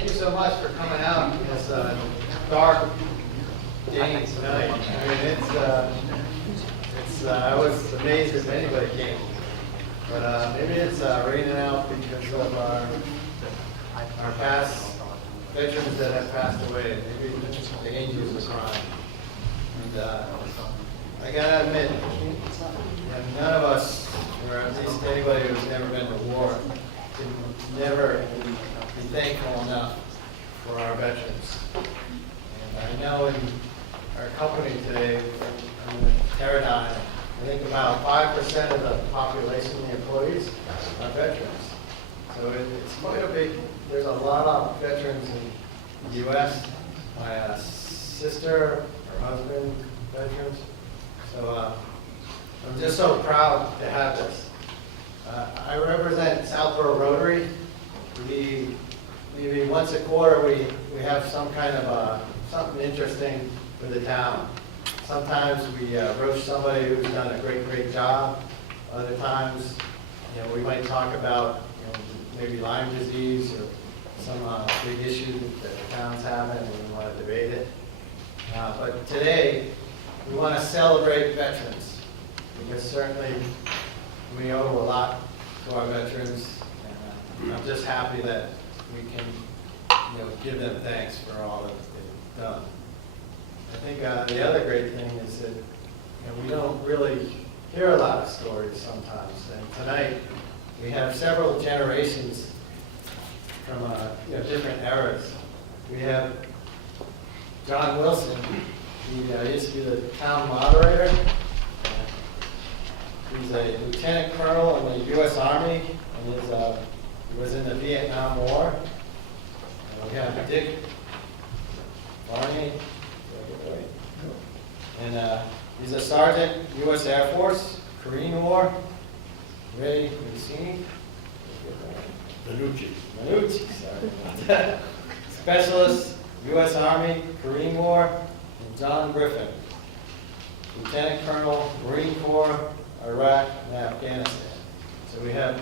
thank you so much for coming out this dark day tonight. I mean, I was amazed if anybody came. But maybe it's raining out because of our past veterans that have passed away. Maybe the angels are crying. And I gotta admit, none of us, or at least anybody who's never been to war, can never be thankful enough for our veterans. And I know in our company today, Teradyne, I think about 5% of the population, the employees, are veterans. So it's quite a big, there's a lot of veterans in the U.S. My sister, her husband, veterans. So I'm just so proud to have this. I represent Southborough Rotary. Maybe once a quarter we have some kind of something interesting for the town. Sometimes we roast somebody who's done a great job. Other times, we might talk about maybe Lyme disease or some big issue that the town's having, and we want to debate it. But today, we want to celebrate veterans, because certainly we owe a lot to our veterans, and I'm just happy that we can give them thanks for all that they've done. I think the other great thing is that we don't really hear a lot of stories sometimes, and tonight we have several generations from different eras. We have John Wilson. He used to be the town moderator. He's a lieutenant colonel in the U.S. Army, and he was in the Vietnam War. We have Dick Barney, and he's a sergeant, U.S. Air Force, Korean War. Ray Manucci, sorry. Specialist, U.S. Army, Korean War, and John Griffin, Lieutenant Colonel, Marine Corps, Iraq, and Afghanistan. So we have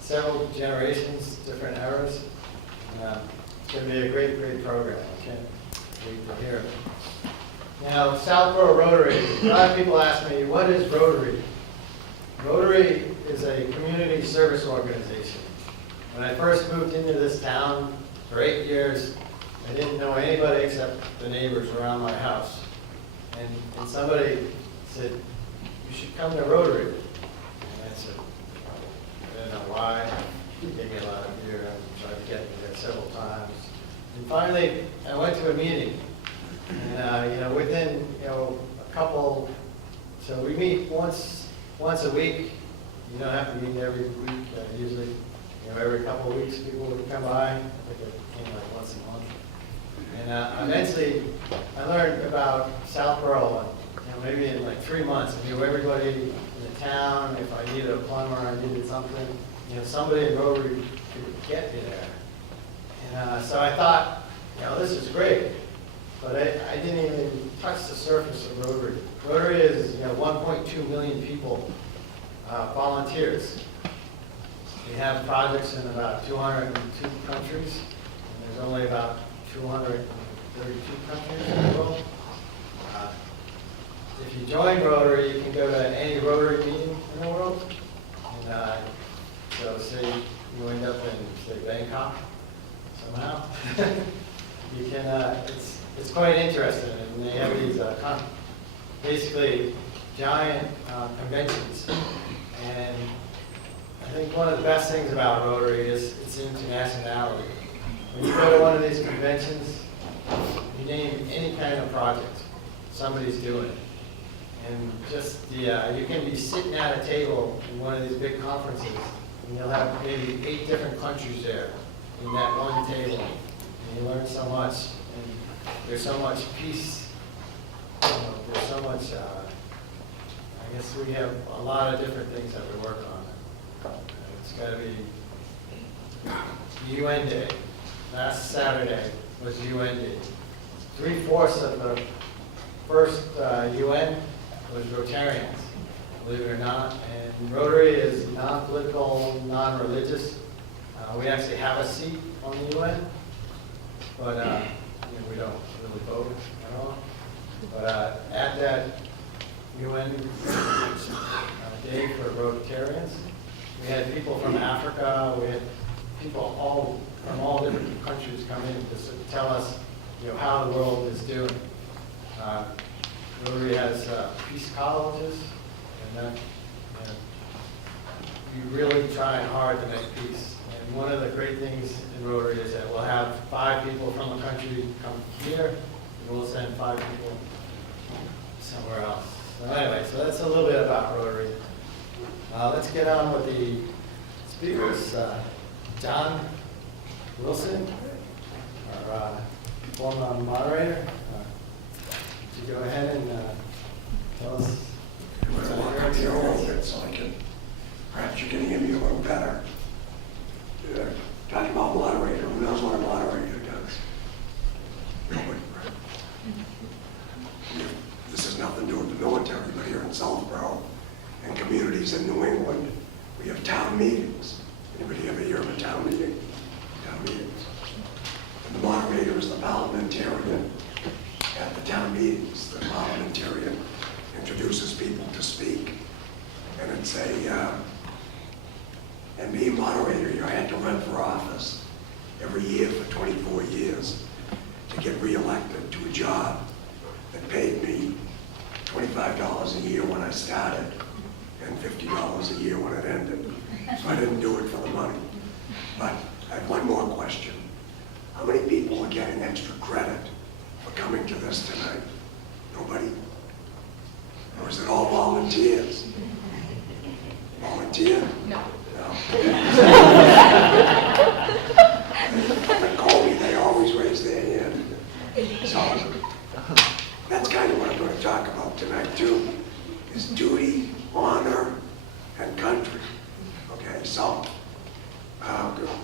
several generations, different eras. And, it's going to be a great program. I can't wait to hear it. Now, Southborough Rotary. A lot of people ask me, what is Rotary? Rotary is a community service organization. When I first moved into this town for 8 years, I didn't know anybody except the neighbors around my house. And somebody said, you should come to Rotary. And I said, I didn't know why. It gave me a lot of beer. I tried to get me there several times. And finally, I went to a meeting. And within a couple, so we meet once a week. You don't have to meet every week. Usually, every couple of weeks, people would come by. I think it came like once a month. And eventually, I learned about Southborough. Maybe in like 3 months, I knew everybody in the town. If I needed a plumber, I needed something, somebody in Rotary could get me there. And so I thought, this is great. But I didn't even touch the surface of Rotary. Rotary is 1.2 million people, volunteers. We have projects in about 202 countries, and there's only about 232 countries in the world. If you join Rotary, you can go to any Rotary meeting in the world. And so say you end up in, say, Bangkok somehow. You can, it's quite interesting. And they have these basically giant conventions. And I think one of the best things about Rotary is its internationality. When you go to one of these conventions, you name any kind of project, somebody's doing it. And just you can be sitting at a table in one of these big conferences, and you'll have maybe 8 different countries there in that one table. And you learn so much, and there's so much peace. There's so much, I guess we have a lot of different things that we work on. It's got to be UN Day. Last Saturday was UN Day. 3/4 of the first UN was Rotarians, believe it or not. And Rotary is non-political, non-religious. We actually have a seat on the UN. but we don't really vote at all. But at that UN Day for Rotarians, we had people from Africa, we had people from all different countries come in to tell us how the world is doing. Rotary has peace colleges, and we really try hard to make peace. And one of the great things in Rotary is that we'll have 5 people from a country come here, and we'll send 5 people somewhere else. So anyway, so that's a little bit about Rotary. Let's get on with the speakers. John Wilson, our former moderator. Would you go ahead and tell us what's on your experience? So perhaps you can hear me a little better. Talking about moderator, who knows what a moderator does? Nobody, right? This has nothing to do with the military, but here in Southborough and communities in New England, we have town meetings. Anybody ever hear of a town meeting? Town meetings. And the moderator is the parliamentarian at the town meetings. The parliamentarian introduces people to speak. And it's and being moderator, I had to run for office every year for 24 years to get reelected to a job that paid me $25 a year when I started and $50 a year when it ended. So I didn't do it for the money. But I have one more question. How many people are getting extra credit for coming to this tonight? Nobody? Or is it all volunteers? Volunteer? No. At Colby, they always raise their hand. So that's kind of what I'm going to talk about tonight too, is duty, honor, and country. Okay, so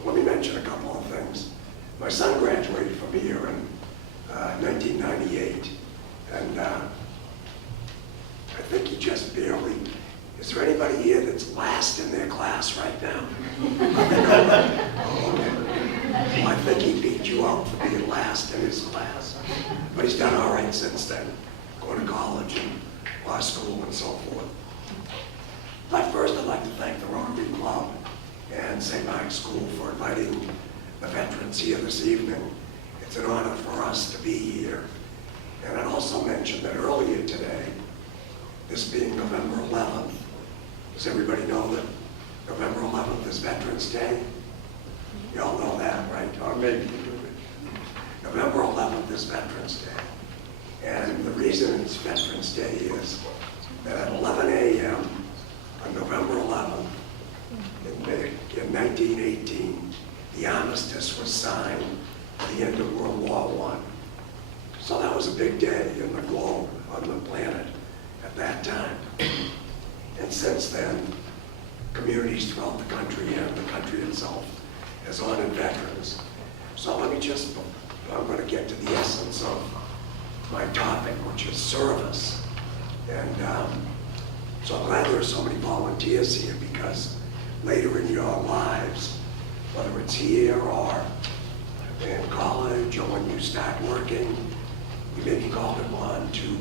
let me mention a couple of things. My son graduated from here in 1998, and I think he just barely. Is there anybody here that's last in their class right now? Okay. I think he beat you out for being last in his class. But he's done all right since then, going to college and law school and so forth. But first, I'd like to thank the Rotary Club and St. Mark's School for inviting the veterans here this evening. It's an honor for us to be here. And I'd also mention that earlier today, this being November 11th, does everybody know that November 11th is Veterans Day? You all know that, right? Or maybe you do. November 11th is Veterans Day. And the reason it's Veterans Day is that at 11 a.m. on November 11th, in 1918, the armistice was signed at the end of World War I. So that was a big day in the globe, on the planet, at that time. And since then, communities throughout the country and the country itself has honored veterans. So let me I'm going to get to the essence of my topic, which is service. And so I'm glad there are so many volunteers here, because later in your lives, whether it's here or in college or when you start working, you may be called upon to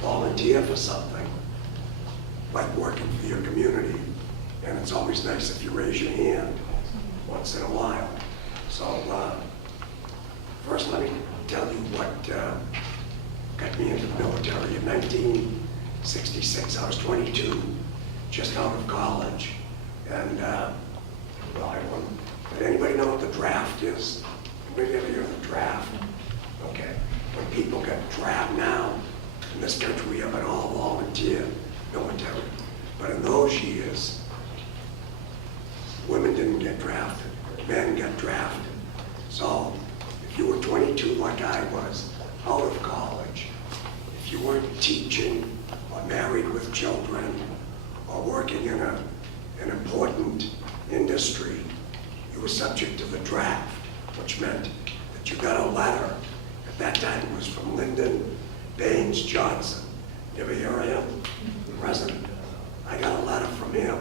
volunteer for something, like working for your community. And it's always nice if you raise your hand once in a while. So first let me tell you what got me into the military. In 1966, I was 22, just out of college. And did anybody know what the draft is? Anybody ever hear of the draft? Okay. When people get drafted now, in this country we have an all-volunteer military. But in those years, women didn't get drafted, men got drafted. So if you were 22 like I was, out of college, if you weren't teaching or married with children or working in an important industry, you were subject to the draft, which meant that you got a letter. At that time it was from Lyndon Baines Johnson. You ever hear of him? The president. I got a letter from him,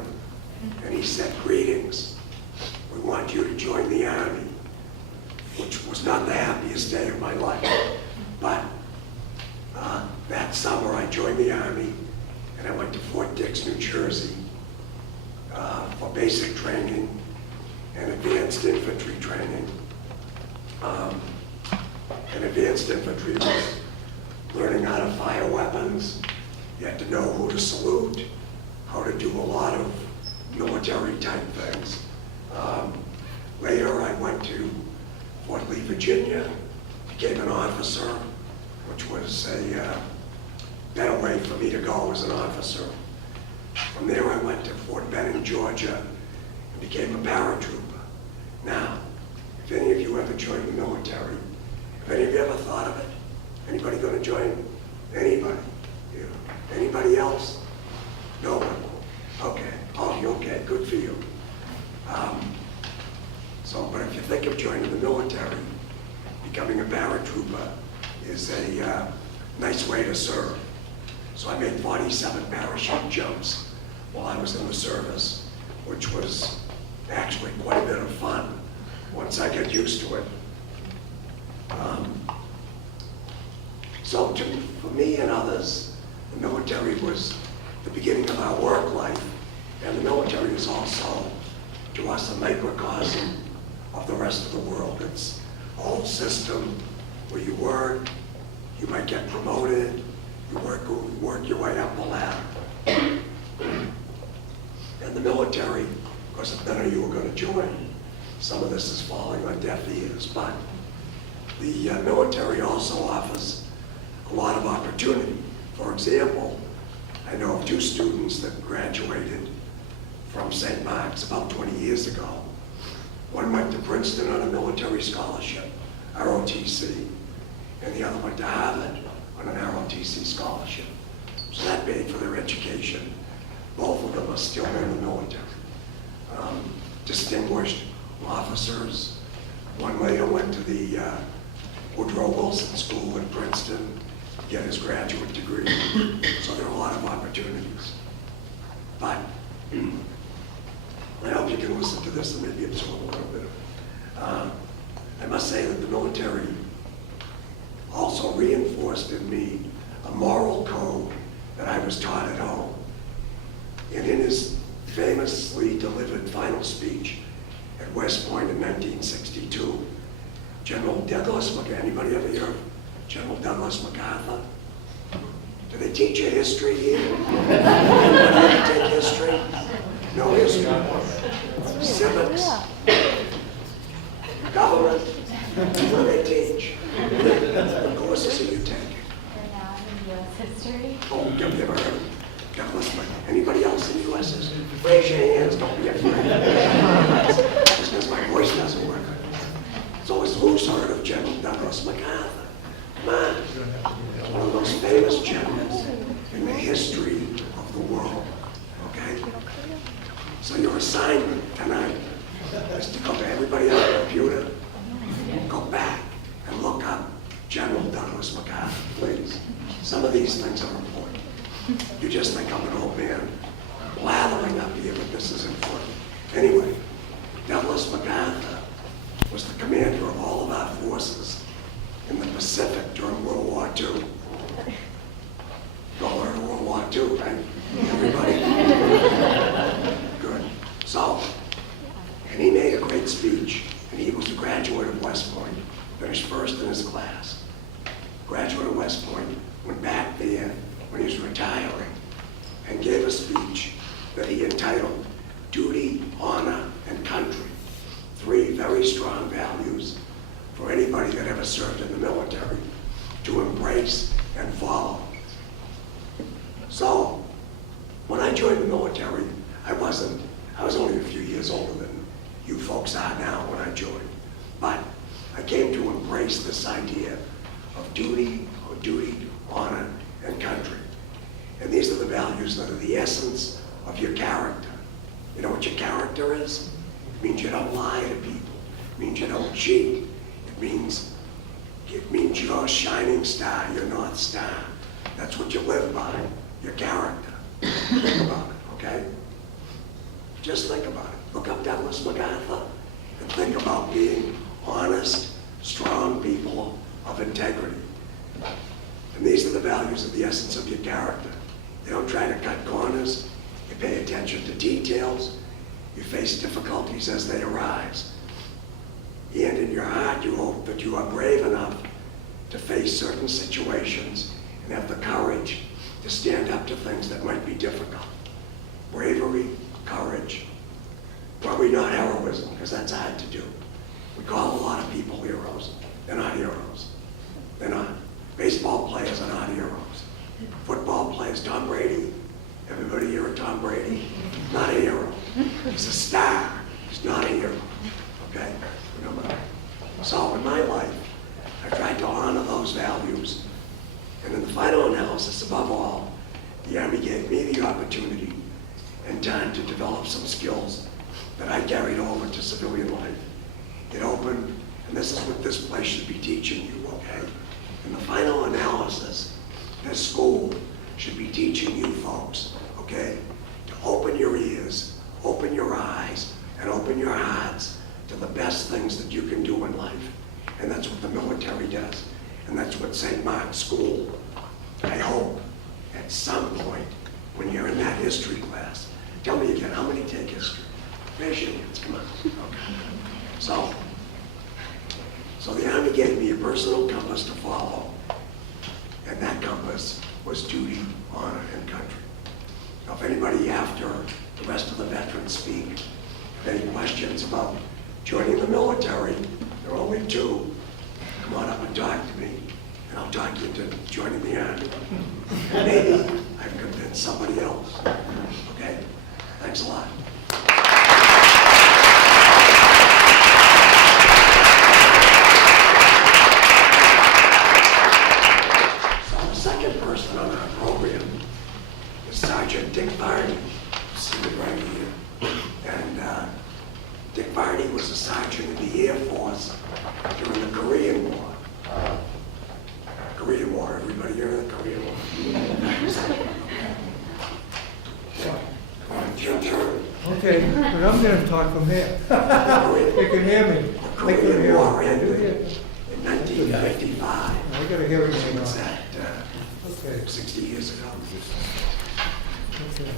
and he said, "Greetings. We want you to join the Army. which was not the happiest day of my life. But that summer I joined the Army and I went to Fort Dix, New Jersey for basic training and advanced infantry training. And advanced infantry was learning how to fire weapons. You had to know who to salute, how to do a lot of military type things. Later I went to Fort Lee, Virginia, became an officer, which was a better way for me to go as an officer. From there I went to Fort Benning, Georgia, and became a paratrooper. Now, if any of you ever joined the military, if any of you ever thought of it, anybody going to join? Anybody? Yeah. Anybody else? No one? Okay. Oh, you're okay. Good for you. But if you think of joining the military, becoming a paratrooper is a nice way to serve. So I made 47 parachute jumps while I was in the service, which was actually quite a bit of fun once I get used to it. For me and others, the military was the beginning of our work life, and the military is also, to us, a microcosm of the rest of the world. It's a whole system where you work, you might get promoted, you work your way up the ladder. And the military, of course, if none of you are going to join, some of this is falling on deaf ears, but the military also offers a lot of opportunity. For example, I know of 2 students that graduated from St. Mark's about 20 years ago. One went to Princeton on a military scholarship, ROTC, and the other went to Harvard on an ROTC scholarship. So that paid for their education. Both of them are still in the military. Distinguished officers. One later went to the Woodrow Wilson School in Princeton to get his graduate degree. So there are a lot of opportunities. But I hope you can listen to this and maybe absorb a little bit of it. I must say that the military also reinforced in me a moral code that I was taught at home. And in his famously delivered final speech at West Point in 1962, General Douglas MacArthur, anybody ever hear of General Douglas MacArthur? Do they teach you history here? Anybody take history? No history. Civics. Government. What do they teach? What courses are you taking? Right now I'm in U.S. history. Oh, you've never heard of Douglas MacArthur. Anybody else in the U.S. history? Raise your hands, don't be afraid. Just because my voice doesn't work. So who's heard of General Douglas MacArthur? Come on. One of those famous generals in the history of the world. Okay? So your assignment tonight is to go to everybody on the computer, go back and look up General Douglas MacArthur, please. Some of these things are important. You just think I'm an old man blathering up here, but this is important. Anyway, Douglas MacArthur was the commander of all of our forces in the Pacific during World War II. Y'all heard of World War II, right? Everybody? Good. So, and he made a great speech, and he was a graduate of West Point, finished first in his class. Graduate of West Point, went back there when he was retiring, and gave a speech that he entitled Duty, Honor, and Country. 3 very strong values for anybody that ever served in the military to embrace and follow. So, when I joined the military, I was only a few years older than you folks are now when I joined. But I came to embrace this idea of duty, honor, and country. And these are the values that are the essence of your character. You know what your character is? It means you don't lie to people. It means you don't cheat. It means your shining star, your North Star. That's what you live by, your character. Think about it, okay? Just think about it. Look up Douglas MacArthur and think about being honest, strong people of integrity. And these are the values of the essence of your character. You don't try to cut corners. You pay attention to details. You face difficulties as they arise. And in your heart, you hope that you are brave enough to face certain situations and have the courage to stand up to things that might be difficult. Bravery, courage, probably not heroism, because that's hard to do. We call a lot of people heroes. They're not heroes. They're not. Baseball players are not heroes. Football players, Tom Brady, everybody here at Tom Brady, not a hero. He's a star. He's not a hero. Okay? Remember? So in my life, I tried to honor those values. And in the final analysis, above all, the Army gave me the opportunity and time to develop some skills that I carried over to civilian life. It opened, and this is what this place should be teaching you, okay? In the final analysis, this school should be teaching you folks, okay, to open your ears, open your eyes, and open your hearts to the best things that you can do in life. And that's what the military does. And that's what St. Mark's School, I hope, at some point, when you're in that history class, tell me again, how many take history? Raise your hands, come on. Okay. So the Army gave me a personal compass to follow, and that compass was duty, honor, and country. Now, if anybody after the rest of the veterans speak have any questions about joining the military, there are only two, come on up and talk to me, and I'll talk you into joining the Army. And maybe I've convinced somebody else. Okay? Thanks a lot. Person on our program is Sergeant Dick Varney, seated right here. And Dick Varney was a sergeant in the Air Force during the Korean War. Korean War, everybody hear the Korean War? Your turn. Okay, but I'm going to talk from here. You can hear me. The Korean War ended in 1955. I got a hearing aid What's on. that? Okay. 60 years ago. Okay.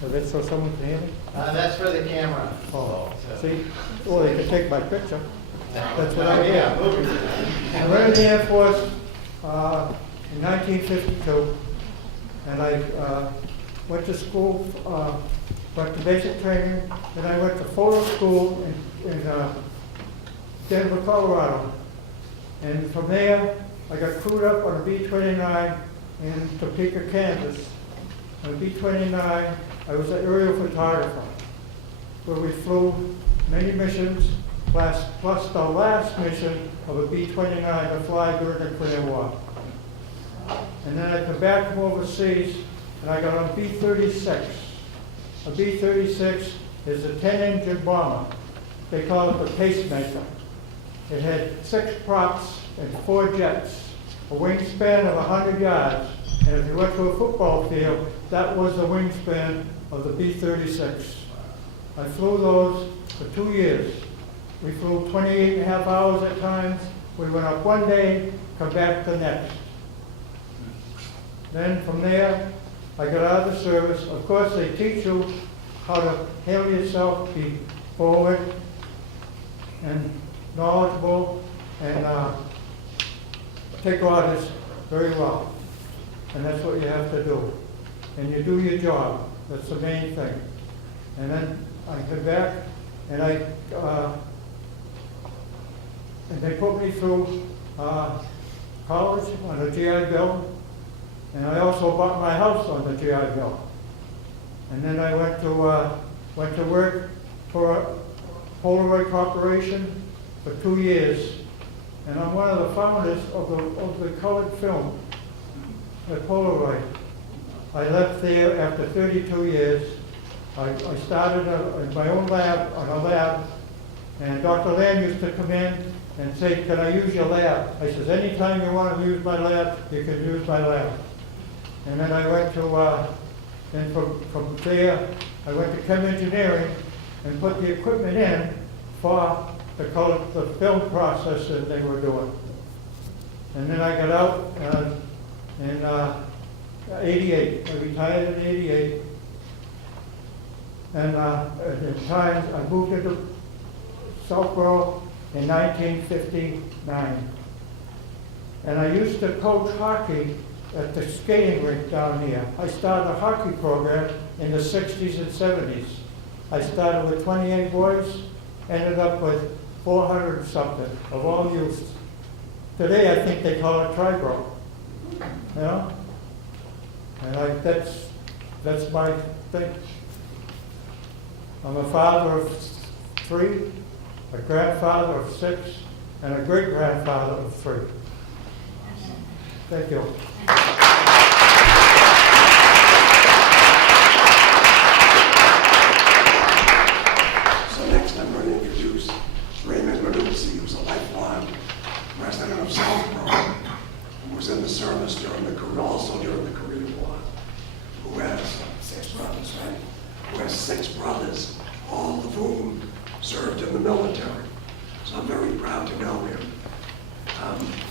So that's so someone can hear me? That's for the camera. Oh, So- see? Oh, they can take my picture. That's what Oh, I yeah, did. movie. I went in the Air Force in 1952, and I went to school, went to basic training, then I went to photo school in Denver, Colorado. And from there, I got crewed up on a B-29 in Topeka, Kansas. On a B-29, I was an aerial photographer, where we flew many missions, plus the last mission of a B-29 to fly during the Korean War. And then I come back from overseas, and I got on B-36. A B-36 is a 10-engine bomber. They call it the pacemaker. It had 6 props and 4 jets, a wingspan of 100 yards. And if you went to a football field, that was the wingspan of the B-36. I flew those for 2 years. We flew 28 and a half hours at times. We went up one day, come back the next. Then from there, I got out of the service. Of course, they teach you how to handle yourself, be forward and knowledgeable, and take orders very well. And that's what you have to do. And you do your job. That's the main thing. And then I come back, and and they put me through college on a GI Bill, and I also bought my house on the GI Bill. And then I went to work for a Polaroid Corporation for 2 years, and I'm one of the founders of the colored film at Polaroid. I left there after 32 years. I started in my own lab, on a lab, and Dr. Lamb used to come in and say, "Can I use your lab?" I says, "Anytime you want to use my lab, you can use my lab." And then I went to, then from there, I went to chem engineering and put the equipment in for the film process that they were doing. And then I got out in 88. I retired in 88. And at the time, I moved into Southborough in 1959. And I used to coach hockey at the skating rink down here. I started a hockey program in the 60s and 70s. I started with 28 boys, ended up with 400 and something of all youths. Today, I think they call it tribro, you know? And that's my thing. I'm a father of 3, a grandfather of 6, and a great-grandfather of 3. Thank you. So next I'm going to introduce Raymond Manuzzi, who's a lifelong resident of Southborough, who was in the service also during the Korean War, who has 6 brothers, right? Who has 6 brothers, all of whom served in the military. So I'm very proud to know him.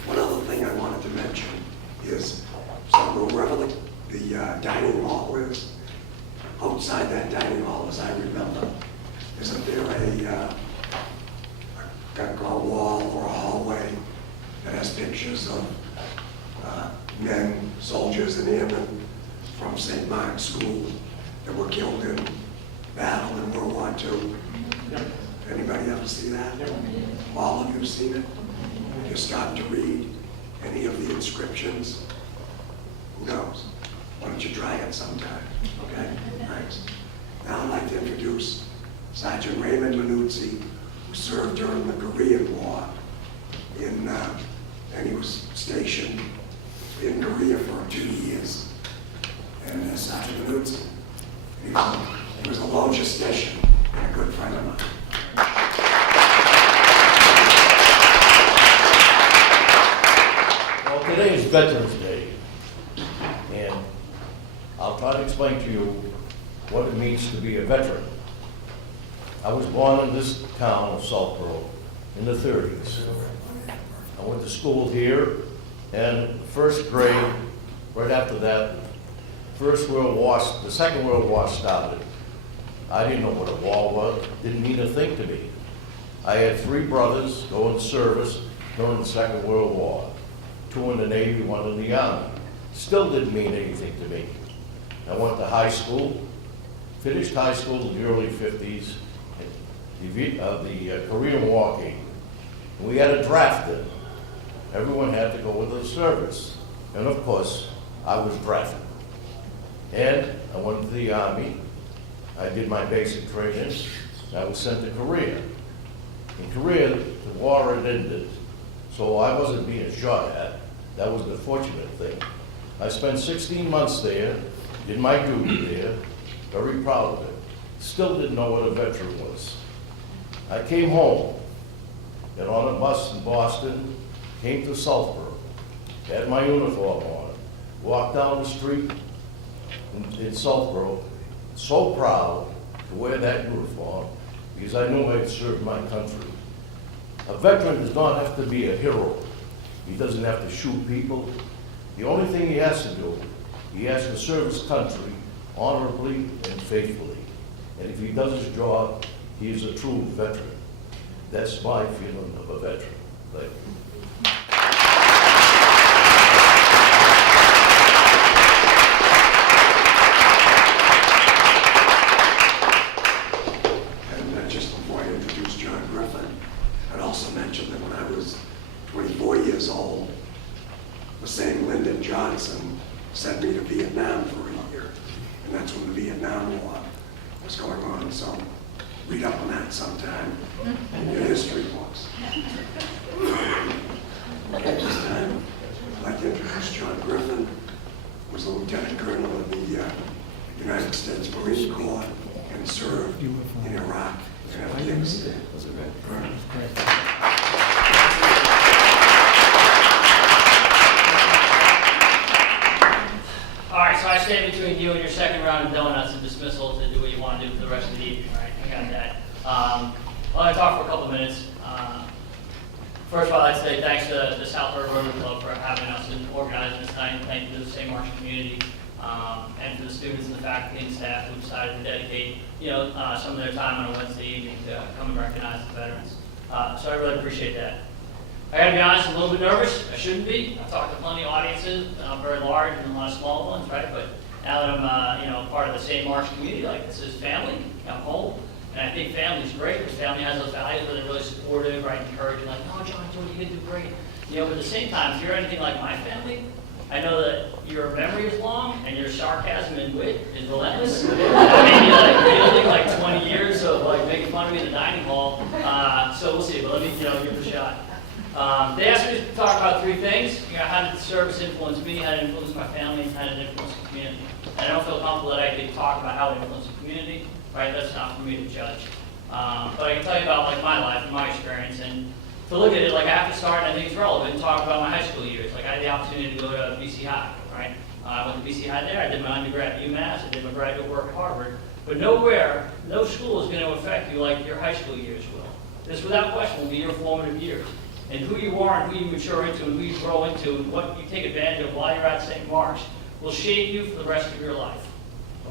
One other thing I wanted to mention is, so wherever the dining hall is, outside that dining hall, as I remember, isn't there a wall or a hallway that has pictures of men, soldiers and airmen from St. Mark's School that were killed in battle in World War II? Anybody ever see that? All of you have seen it? If you're starting to read any of the inscriptions, who knows? Why don't you try it sometime, okay? Thanks. Now I'd like to introduce Sergeant Raymond Manuzzi, who served during the Korean War and he was stationed in Korea for 2 years. And Sergeant Manuzzi, he was a logistician and a good friend of mine. Well, today is Veterans Day, and I'll try to explain to you what it means to be a veteran. I was born in this town of Southborough in the 30s. I went to school here, and first grade, right after that, the Second World War started. I didn't know what a war was, didn't mean a thing to me. I had 3 brothers go in service during the Second World War. 2 in the Navy, 1 in the Army. Still didn't mean anything to me. I went to high school, finished high school in the early 50s. The Korean War came. We had a draft in. Everyone had to go with the service. And of course, I was drafted. And I went to the Army. I did my basic training. I was sent to Korea. In Korea, the war had ended, so I wasn't being shot at. That was the fortunate thing. I spent 16 months there, did my duty there, very proud of it. Still didn't know what a veteran was. I came home, got on a bus in Boston, came to Southborough, had my uniform on, walked down the street in Southborough, so proud to wear that uniform because I knew I'd served my country. A veteran does not have to be a hero. He doesn't have to shoot people. The only thing he has to do, he has to serve his country honorably and faithfully. And if he does his job, he is a true veteran. That's my feeling of a veteran. Thank you. And just before I introduce John Griffin, I'd also mention that when I was 24 years old, the same Lyndon Johnson sent me to Vietnam for a year. And that's when the Vietnam War was going on. So read up on that sometime in your history books. At this time, I'd like to introduce John Griffin, who was a lieutenant colonel of the United States Marine Corps and served in Iraq and Afghanistan. All right, so I stand between you and your second round of donuts and dismissal to do what you want to do for the rest of the evening, right? I got that. I'm going to talk for a couple of minutes. comments. First of all, I'd say thanks to the South River Rotary Club for having us and organizing this night. Thank you to the St. Mark's community and to the students and the faculty and staff who decided to dedicate, some of their time on a Wednesday evening to come and recognize the veterans. So I really appreciate that. I got to be honest, I'm a little bit nervous. I shouldn't be. I've talked to plenty of audiences, very large and a lot of small ones, right? But now that I'm, part of the St. Mark's community, like this is family, I'm home. And I think family's great, because family has those values where they're really supportive, right, encouraging, like, oh, John, you do great. But at the same time, if you're anything like my family, I know that your memory is long and your sarcasm and wit is relentless. Maybe fielding like 20 years of making fun of me in the dining hall. So we'll see, but let me give it a shot. They asked me to talk about three things. How did the service influence me? How did it influence my family? How did it influence the community? And I don't feel comfortable that I could talk about how it influenced the community. Right, that's not for me to judge. But I can tell you about my life and my experience, and to look at it, I have to start, and I think it's relevant, and talk about my high school years. I had the opportunity to go to BC High, right? I went to BC High there. I did my undergrad at UMass. I did my graduate work at Harvard. But nowhere, no school is going to affect you like your high school years will. This, without question, will be your formative years. And who you are, and who you mature into, and who you grow into, and what you take advantage of while you're at St. Mark's will shape you for the rest of your life.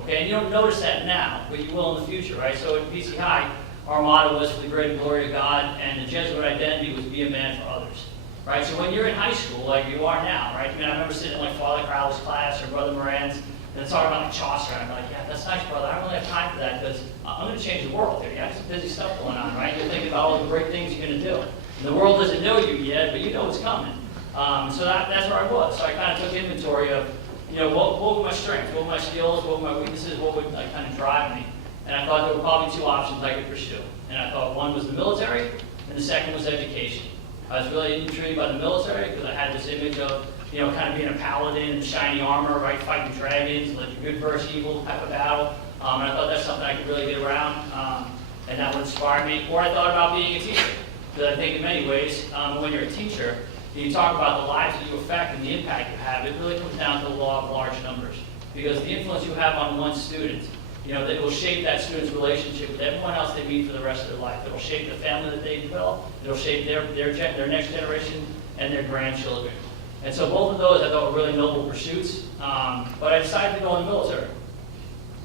Okay, and you don't notice that now, but you will in the future, right? So at BC High, our motto was for the great glory of God, and the Jesuit identity was be a man for others, right? So when you're in high school, like you are now, right? I remember sitting in Father Crowley's class or Brother Moran's, and talking about Chaucer, and I'm like, yeah, that's nice, brother. I don't really have time for that because I'm going to change the world here. You have some busy stuff going on, right? You're thinking about all the great things you're going to do. And the world doesn't know you yet, but you know it's coming. So that's where I was. So I kind of took inventory of, what were my strengths, what were my skills, what were my weaknesses, what would kind of drive me. And I thought there were probably two options I could pursue. And I thought one was the military, and the second was education. I was really intrigued by the military because I had this image of, kind of being a paladin in shiny armor, right, fighting dragons, like good versus evil type of battle. And I thought that's something I could really get around, and that would inspire me. Or I thought about being a teacher, because I think in many ways, when you're a teacher, you talk about the lives that you affect and the impact you have, it really comes down to the law of large numbers. Because the influence you have on one student, that will shape that student's relationship with everyone else they meet for the rest of their life. It will shape the family that they develop. It will shape their next generation and their grandchildren. And so both of those I thought were really noble pursuits. But I decided to go in the military.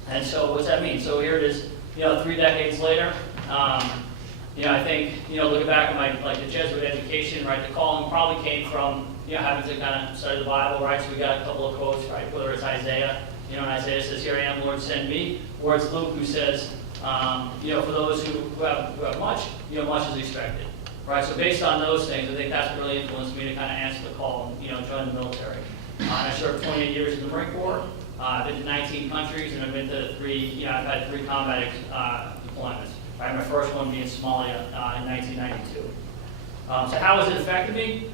And so what's that mean? So here it is, 3 decades later. I think, looking back at my, the Jesuit education, right, the calling probably came from, having to kind of study the Bible, right, so we got a couple of quotes, right, whether it's Isaiah, and Isaiah says, here I am, Lord, send me, or it's Luke who says, for those who have much, much is expected, right, so based on those things, I think that's what really influenced me to kind of answer the call and, join the military. I served 28 years in the Marine Corps, I've been to 19 countries, and I've been to I've had 3 combat deployments. Right, my first one being Somalia in 1992. So how has it affected me?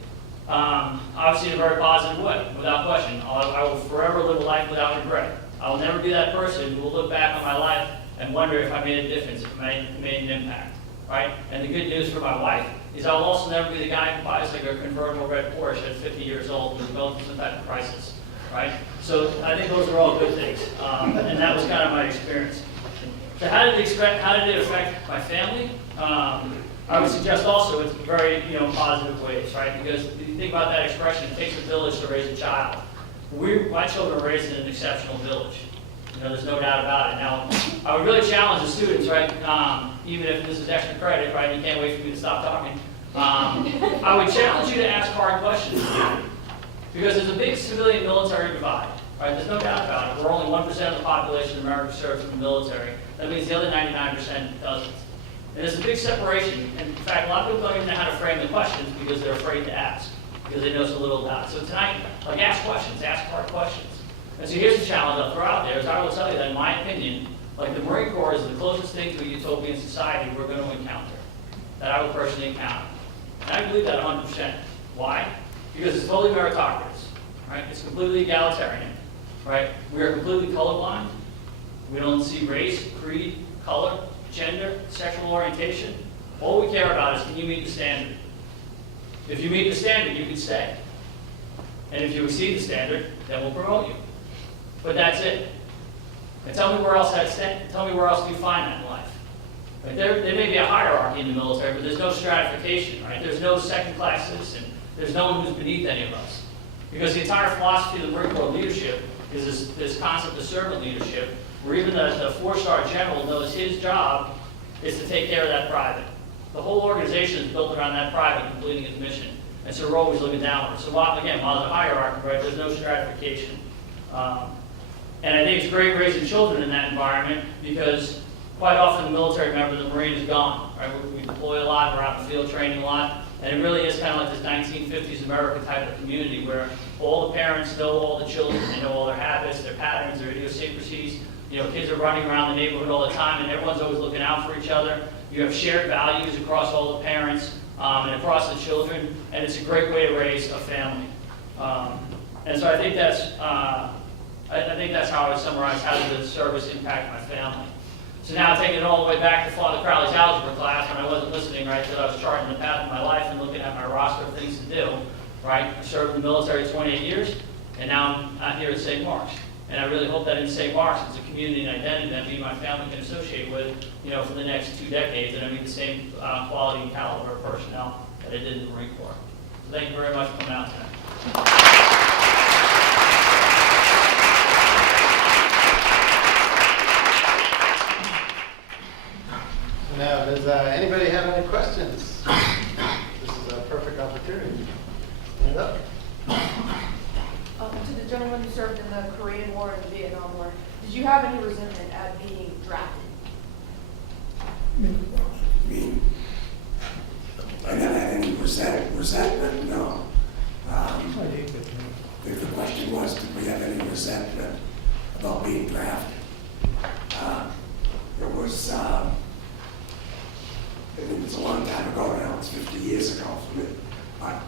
Obviously in a very positive way, without question. I will forever live a life without regret. I will never be that person who will look back on my life and wonder if I made a difference, if I made an impact. Right? And the good news for my wife is I will also never be the guy who buys a convertible red Porsche at 50 years old who's going through some type of crisis. Right? So I think those are all good things. And that was kind of my experience. So how did it affect my family? I would suggest also it's very positive ways, right? Because if you think about that expression, it takes a village to raise a child. My children are raised in an exceptional village. There's no doubt about it. Now, I would really challenge the students, right? Even if this is extra credit, right? You can't wait for me to stop talking. I would challenge you to ask hard questions, because there's a big civilian-military divide. Right? There's no doubt about it. We're only 1% of the population in America serves in the military. That means the other 99% doesn't. And there's a big separation. And in fact, a lot of people don't even know how to frame the questions because they're afraid to ask, because they know so little about it. So tonight, ask questions, ask hard questions. And so here's the challenge I'll throw out there, is I will tell you that in my opinion, the Marine Corps is the closest thing to a utopian society we're going to encounter, that I will personally encounter. And I believe that 100%. Why? Because it's totally meritocracy. Right? It's completely egalitarian. Right? We are completely colorblind. We don't see race, creed, color, gender, sexual orientation. All we care about is, can you meet the standard? If you meet the standard, you can stay. And if you exceed the standard, then we'll promote you. But that's it. And tell me where else do you find that in life? Right? There may be a hierarchy in the military, but there's no stratification, right? There's no second-class citizen. There's no one who's beneath any of us. Because the entire philosophy of the Marine Corps leadership is this concept of servant leadership, where even the four-star general knows his job is to take care of that private. The whole organization is built around that private completing his mission. And so we're always looking downward. So while there's a hierarchy, right, there's no stratification. And I think it's great raising children in that environment because quite often the military member, the Marine, is gone. Right? We deploy a lot, we're out in the field training a lot. And it really is kind of like this 1950s America type of community where all the parents know all the children, they know all their habits, their patterns, their idiosyncrasies. You know, kids are running around the neighborhood all the time and everyone's always looking out for each other. You have shared values across all the parents and across the children, and it's a great way to raise a family. And so I think that's how I would summarize how did the service impact my family. So now taking it all the way back to Father Crowley's algebra class when I wasn't listening, right, so I was charting the path of my life and looking at my roster of things to do, right? I served in the military 28 years, and now I'm here at St. Mark's. And I really hope that in St. Mark's, it's a community and identity that me and my family can associate with, you know, for the next 2 decades, and I meet the same quality and caliber of personnel that I did in the Marine Corps. So thank you very much for coming out tonight. Now, does anybody have any questions? This is a perfect opportunity. Stand up. To the gentleman who served in the Korean War and the Vietnam War, did you have any resentment at being drafted? I mean, I never had any resentment, no. I think the question was, did we have any resentment about being drafted? It was, I think it's a long time ago now, it's 50 years ago for me. But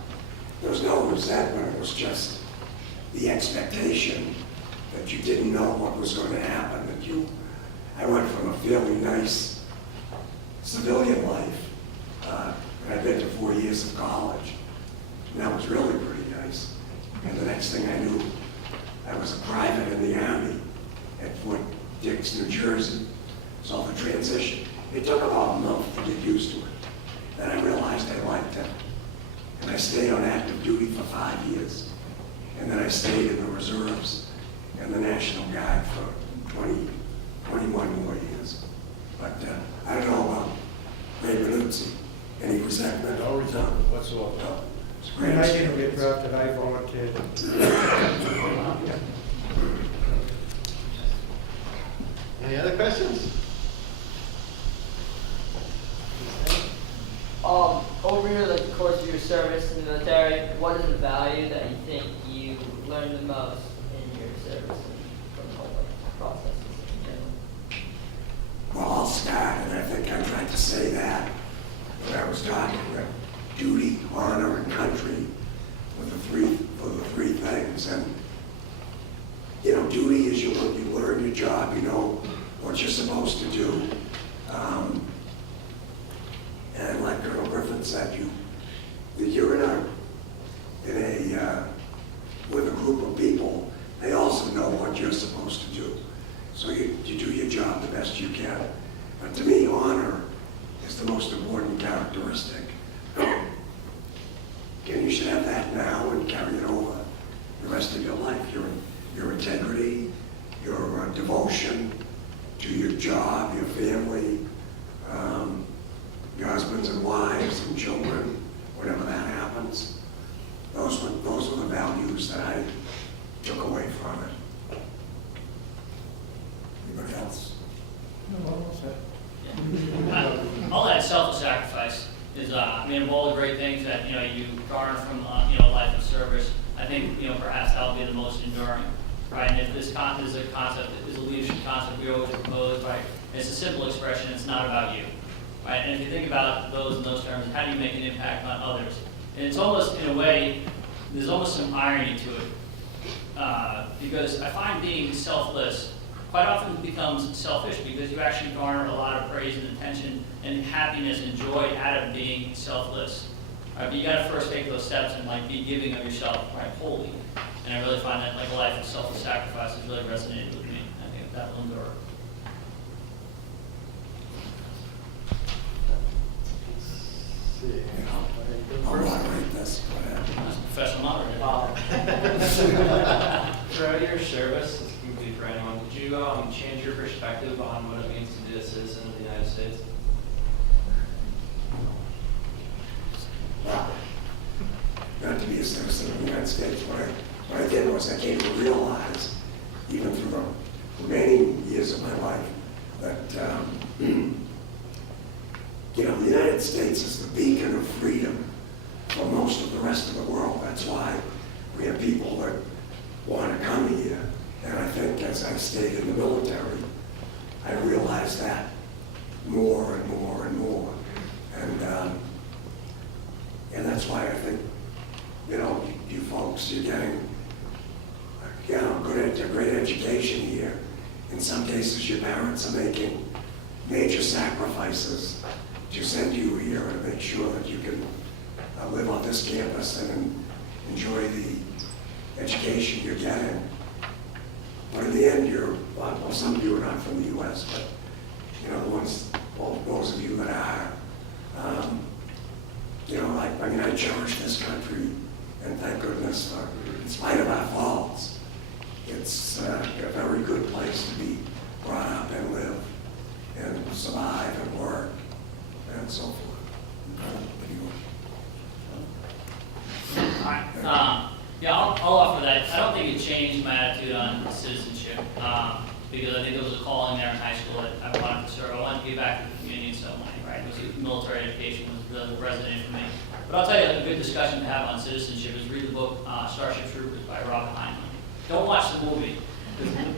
there was no resentment, it was just the expectation that you didn't know what was going to happen, I went from a fairly nice civilian life, and I'd been to 4 years of college, and that was really pretty nice. And the next thing I knew, I was a private in the Army at Fort Dix, New Jersey. So the transition, it took about a month to get used to it. Then I realized I liked it. And I stayed on active duty for 5 years. And then I stayed in the reserves and the National Guard for 21 more years. But I don't know about Ray Benuzzi. Any resentment? No resentment whatsoever. No. It's a When great I didn't get experience. drafted, I volunteered. Any other questions? Over your like, the course of your service in the military, what is the value that you think you learned the most in your service and from the whole like, process in general? Well, I'll start, and I think I tried to say that when I was talking that duty, honor, and country were the three things. And you know, duty is you learn your job, you know what you're supposed to do. And like Colonel Griffin said, you're with a group of people. They also know what you're supposed to do. So you do your job the best you can. But to me, honor is the most important characteristic. Again, you should have that now and carry it over the rest of your life. Your integrity, your devotion to your job, your family, your husbands and wives and children, whenever that happens. Those were the values that I took away from it. Anybody else? All that self-sacrifice is, I mean, of all the great things that, you know, you garner from, you know, a life of service, I think, you know, perhaps that'll be the most enduring, right? And if this is a concept, is a leadership concept we always propose, right? It's a simple expression, it's not about you, right? And if you think about those in those terms, how do you make an impact on others? And it's almost, in a way, there's almost some irony to it, because I find being selfless quite often becomes selfish because you actually garner a lot of praise and attention and happiness and joy out of being selfless. Right? But you got to first take those steps and like be giving of yourself, right, wholly. And I really find that like a life of self-sacrifice has really resonated with me. I think that will endure. see. I'll moderate this. Go ahead. That's a professional moderator. Throughout your service, this can be for anyone, did you change your perspective on what it means to be a citizen of the United States? Not to be a citizen of the United States, what I did was I came to realize, even through the remaining years of my life, that, the United States is the beacon of freedom for most of the rest of the world. That's why we have people that want to come here. And I think as I stayed in the military, I realized that more and more and more. And that's why I think, you folks, you're getting, great education here. In some cases, your parents are making major sacrifices to send you here and make sure that you can live on this campus and enjoy the education you're getting. But in the end, well, some of you are not from the U.S., but, those of you that are, I cherish this country, and thank goodness, in spite of our faults, it's a very good place to be brought up and live and survive and work and so forth. I'll offer that. I don't think it changed my attitude on citizenship, because I think there was a calling there in high school that I wanted to serve. I wanted to give back to the community in some way, right? Military education was really resonating for me. But I'll tell you, a good discussion to have on citizenship is read the book Starship Troopers by Robert Heinlein. Don't watch the movie.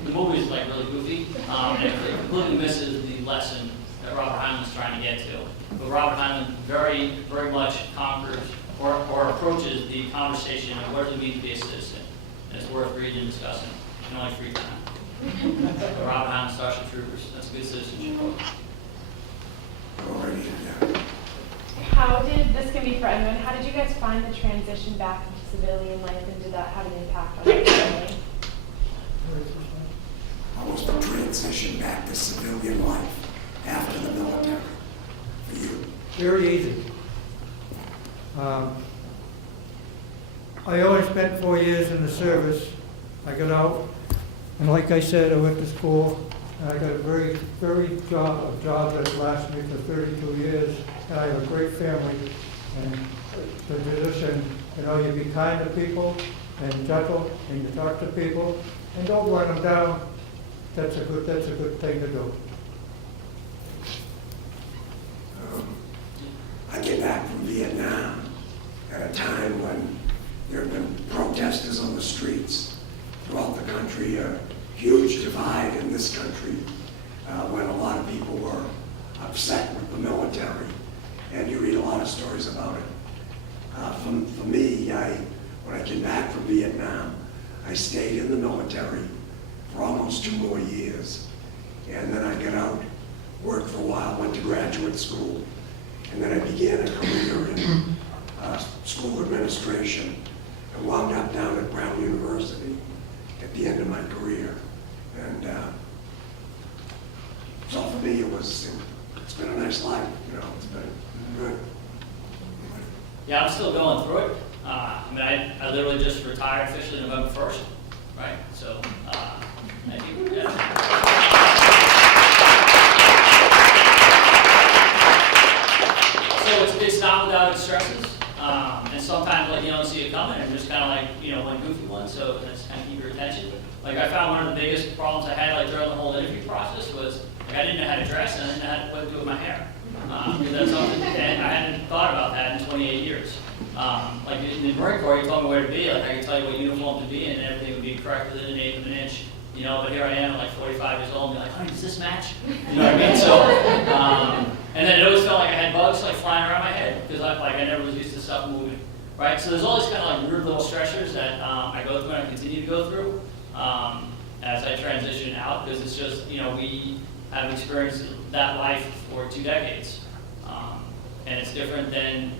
The movie is really goofy, and it completely misses the lesson that Robert Heinlein's trying to get to. But Robert Heinlein very, very much conquers or approaches the conversation of what does it mean to be a citizen. And it's worth reading and discussing in only free time. But Robert Heinlein, Starship Troopers, that's a good citizenship book. How did, this can be for anyone, how did you guys find the transition back into civilian life, and did that have an impact on your family? How was the transition back to civilian life after the military for you? Very easy. I only spent 4 years in the service. I got out, and like I said, I went to school, and I got a very, very job that lasted me for 32 years, and I have a great family. And the position, you be kind to people and gentle, and you talk to people, and don't run them down. That's a good thing to do. I came back from Vietnam at a time when there had been protesters on the streets throughout the country, a huge divide in this country, when a lot of people were upset with the military, and you read a lot of stories about it. For me, when I came back from Vietnam, I stayed in the military for almost 2 more years, and then I got out, worked for a while, went to graduate school, and then I began a career in school administration and wound up down at Brown University at the end of my career. And so for me, it's been a nice life, it's been good. Yeah, I'm still going through it. I literally just retired officially November 1st, right? So, thank you. Yeah. So it's not without its stresses, and sometimes you don't see it coming, and just kind of one goofy one. So that's kind of keep your attention. I found one of the biggest problems I had during the whole interview process was I didn't know how to dress and I didn't know what to do with my hair. Because that's something, and I hadn't thought about that in 28 years. In the Marine Corps, you told me where to be. I could tell you what uniform to be in, and everything would be correct within an eighth of an inch. But here I am at 45 years old, and be honey, does this match? You know what I mean? So, and then it always felt like I had bugs flying around my head because I never was used to stuff moving, right? So there's all these kind of weird little stressors that I go through and I continue to go through as I transition out, because it's just we have experienced that life for 2 decades, and it's different than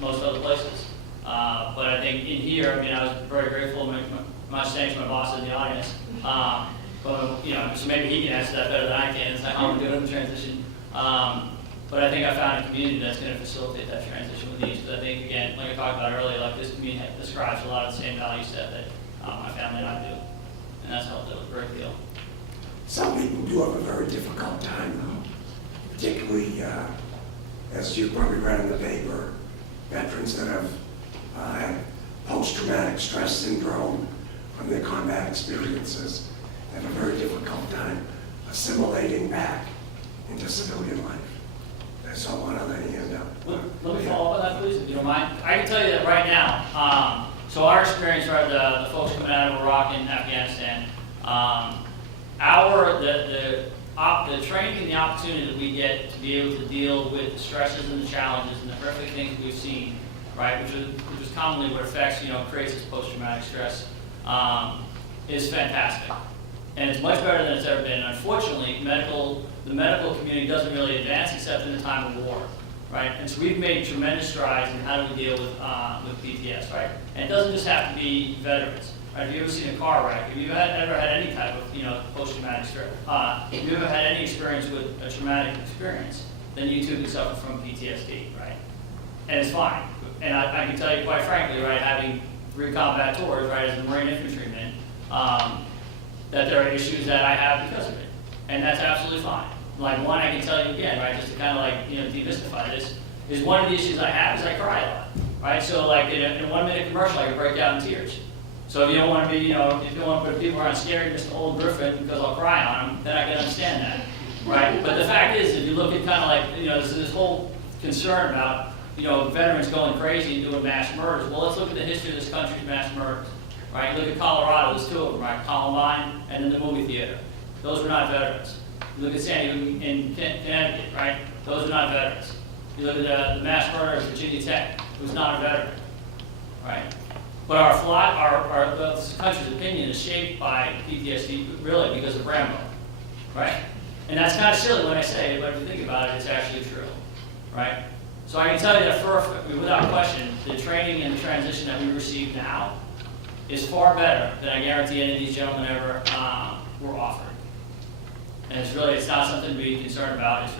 most other places. But I think in here, I was very grateful. Much thanks to my boss in the audience. But so maybe he can answer that better than I can. It's not how I'm doing the transition. But But I think I found a community that's gonna facilitate that transition with each, because I think, again, like I talked about earlier, like this community describes a lot of the same value set that my family and I do. And that's helped it a great deal. Some people do have a very difficult time, though, particularly, as you probably read in the paper, veterans that have had post-traumatic stress syndrome from their combat experiences have a very difficult time assimilating back into civilian life. I saw one other hand up. Let me follow up on that, please, if you don't mind. I can tell you that right now, so our experience, right, the folks coming out of Iraq and Afghanistan, the training and the opportunity that we get to be able to deal with the stresses and the challenges and the horrific things we've seen, right, which is commonly what affects, creates this post-traumatic stress, is fantastic. And it's much better than it's ever been. Unfortunately, the medical community doesn't really advance except in the time of war, right? And so we've made tremendous strides in how do we deal with PTS, right? And it doesn't just have to be veterans, right? Have you ever seen a car wreck? Have you ever had any type of post-traumatic stress? Have you ever had any experience with a traumatic experience? Then you too can suffer from PTSD, right? And it's fine. And I can tell you quite frankly, right, having 3 combat tours, right, as a Marine infantryman, that there are issues that I have because of it. And that's absolutely fine. Like one, I can tell you again, right, just to kind of demystify this, is one of the issues I have is I cry a lot, right? So like in a 1-minute commercial, I can break out in tears. So if you don't want to be, if you don't want to put people around scared, just an old Griffin because I'll cry on them, then I can understand that, right? But the fact is, if you look at kind of like, there's this whole concern about, veterans going crazy and doing mass murders. Well, let's look at the history of this country's mass murders. Right, look at Colorado, there's 2 of them, right? Columbine and then the movie theater. Those were not veterans. You look at Sandy in Connecticut, right? Those are not veterans. You look at the mass murder of Virginia Tech, who's not a veteran, right? But the country's opinion is shaped by PTSD, really, because of Rambo, right? And that's kind of silly when I say it, but if you think about it, it's actually true, right? So I can tell you that without question, the training and the transition that we receive now is far better than I guarantee any of these gentlemen ever were offered. And it's not something to be concerned about. It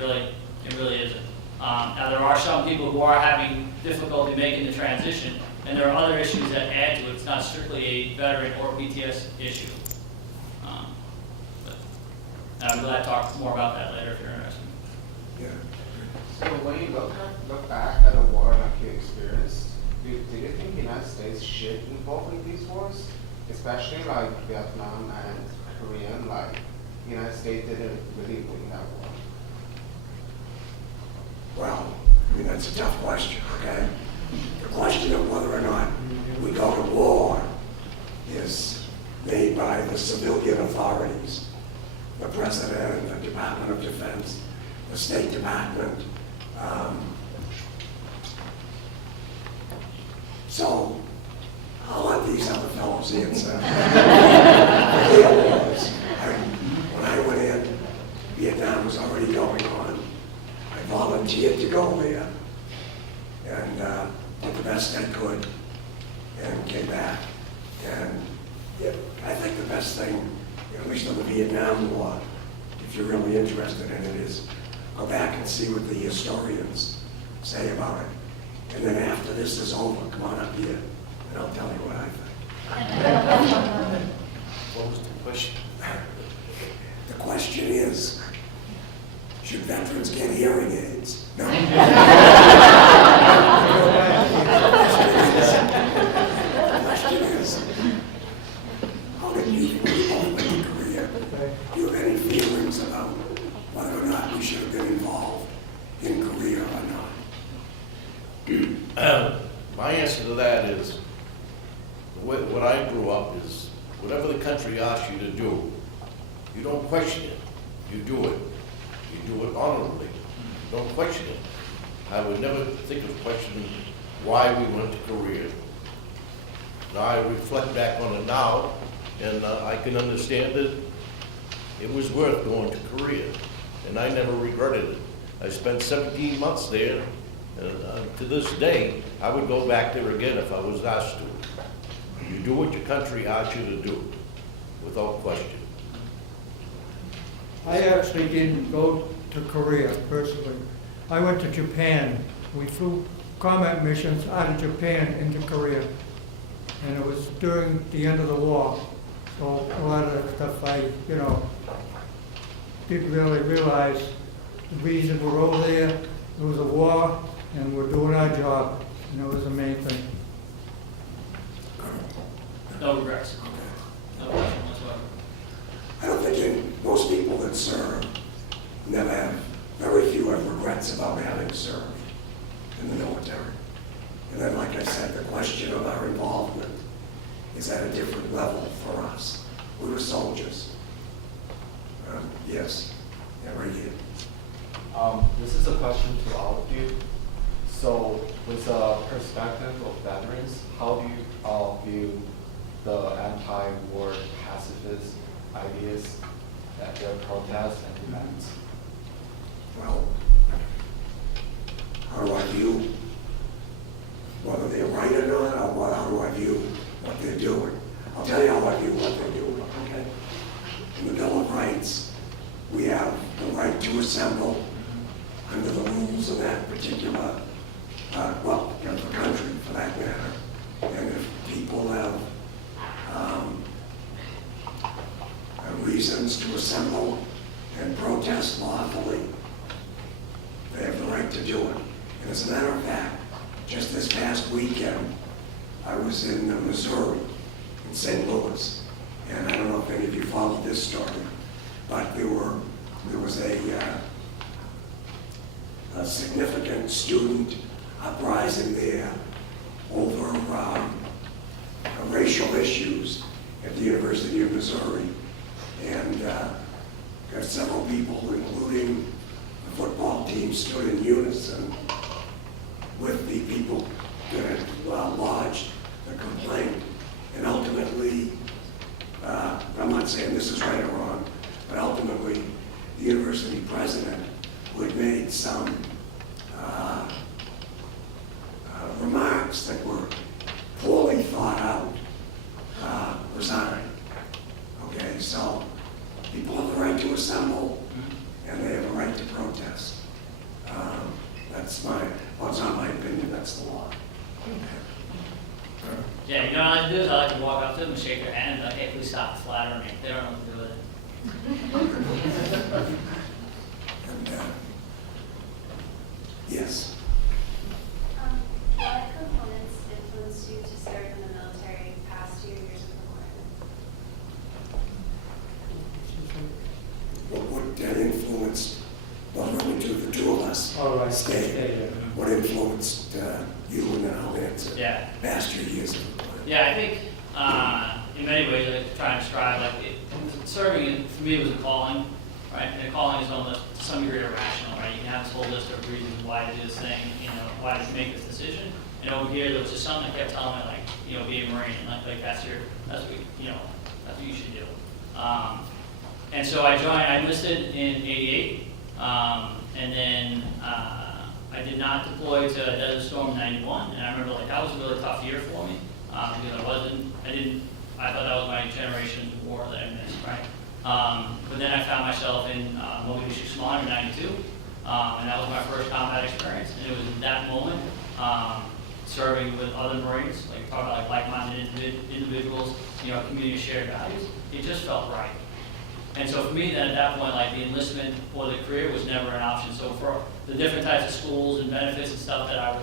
really isn't. Now there are some people who are having difficulty making the transition, and there are other issues that add to it. It's not strictly a veteran or PTS issue. But I'm glad to talk more about that later if you're interested. Yeah. So when you look back at a war like you experienced, do you think the United States should involve in these wars? Especially like Vietnam and Korean, like the United States didn't really win that war. Well, that's a tough question, okay? The question of whether or not we go to war is made by the civilian authorities, the President, the Department of Defense, the State Department. So I'll let these other fellows answer. When I went in, Vietnam was already going on. I volunteered to go there and did the best I could and came back. And yeah, I think the best thing, at least on the Vietnam War, if you're really interested in it, is go back and see what the historians say about it. And then after this is over, come on up here, and I'll tell you what I think. What was the question? The question is, should veterans get hearing aids? No. The question is, how did you people went to Korea? Do you have any feelings about whether or not we should have been involved in Korea or not? My answer to that is, what I grew up is, whatever the country asks you to do, you don't question it, you do it. You do it honorably, you don't question it. I would never think of questioning why we went to Korea. Now I reflect back on it now, and I can understand that it was worth going to Korea, and I never regretted it. I spent 17 months there, and to this day, I would go back there again if I was asked to. You do what your country asks you to do, without question. I actually didn't go to Korea personally. I went to Japan. We flew combat missions out of Japan into Korea. And it was during the end of the war. So a lot of the stuff people really realize the reason we're over there, there was a war, and we're doing our job, and that was the main thing. No regrets. No question whatsoever. I don't think most people that serve never have, very few have regrets about having served in the military. And then, like I said, the question of our involvement is at a different level for us. We were soldiers. Yes, yeah, right here. This is a question to all of you. So, with the perspective of veterans, how do you all view the anti-war pacifist ideas at their protests and events? Well, how do I view whether they're right or not, or how do I view what they're doing? I'll tell you how I view what they're doing, okay? In the Bill of Rights, we have the right to assemble under the rules of that particular, the country for that matter. And if people have reasons to assemble and protest lawfully, they have the right to do it. And as a matter of fact, just this past weekend, I was in Missouri, in St. Louis, and I don't know if any of you followed this story, but there was a significant student uprising there over racial issues at the University of Missouri, and got several people, including the football team, stood in unison with the people that had lodged the complaint. And ultimately, I'm not saying this is right or wrong, but ultimately, the university president, who had made some remarks that were poorly thought out, resigned. Okay, so people have the right to assemble, and they have a right to protest. Well, it's not my opinion, that's the law. Yeah, you know what I like to do is I like to walk up to them and shake their hand and be like, hey, please stop flattering me. They don't know what to do with it. And, yes. What components influenced you to serve in the military past 2 years of deployment? What influenced, well, really the two of us All right. stayed. What influenced you, and then I'll answer. Yeah. Past 2 years of deployment. Yeah, I think in many ways I try and describe serving for me was a calling, right? And a calling is almost to some degree irrational, right? You can have this whole list of reasons why to do this thing, why did you make this decision? And over here there was just something that kept telling me be a Marine, like that's what you should do. And so I enlisted in '88, and then I did not deploy to Desert Storm in '91, and I remember that was a really tough year for me because I thought that was my generation's war that I missed, right? But then I found myself in Mogadishu Somalia in '92, and that was my first combat experience, and it was in that moment, serving with other Marines, talk about like-minded individuals, community shared values, it just felt right. And so for me, then at that point, the enlistment or the career was never an option. So for the different types of schools and benefits and stuff that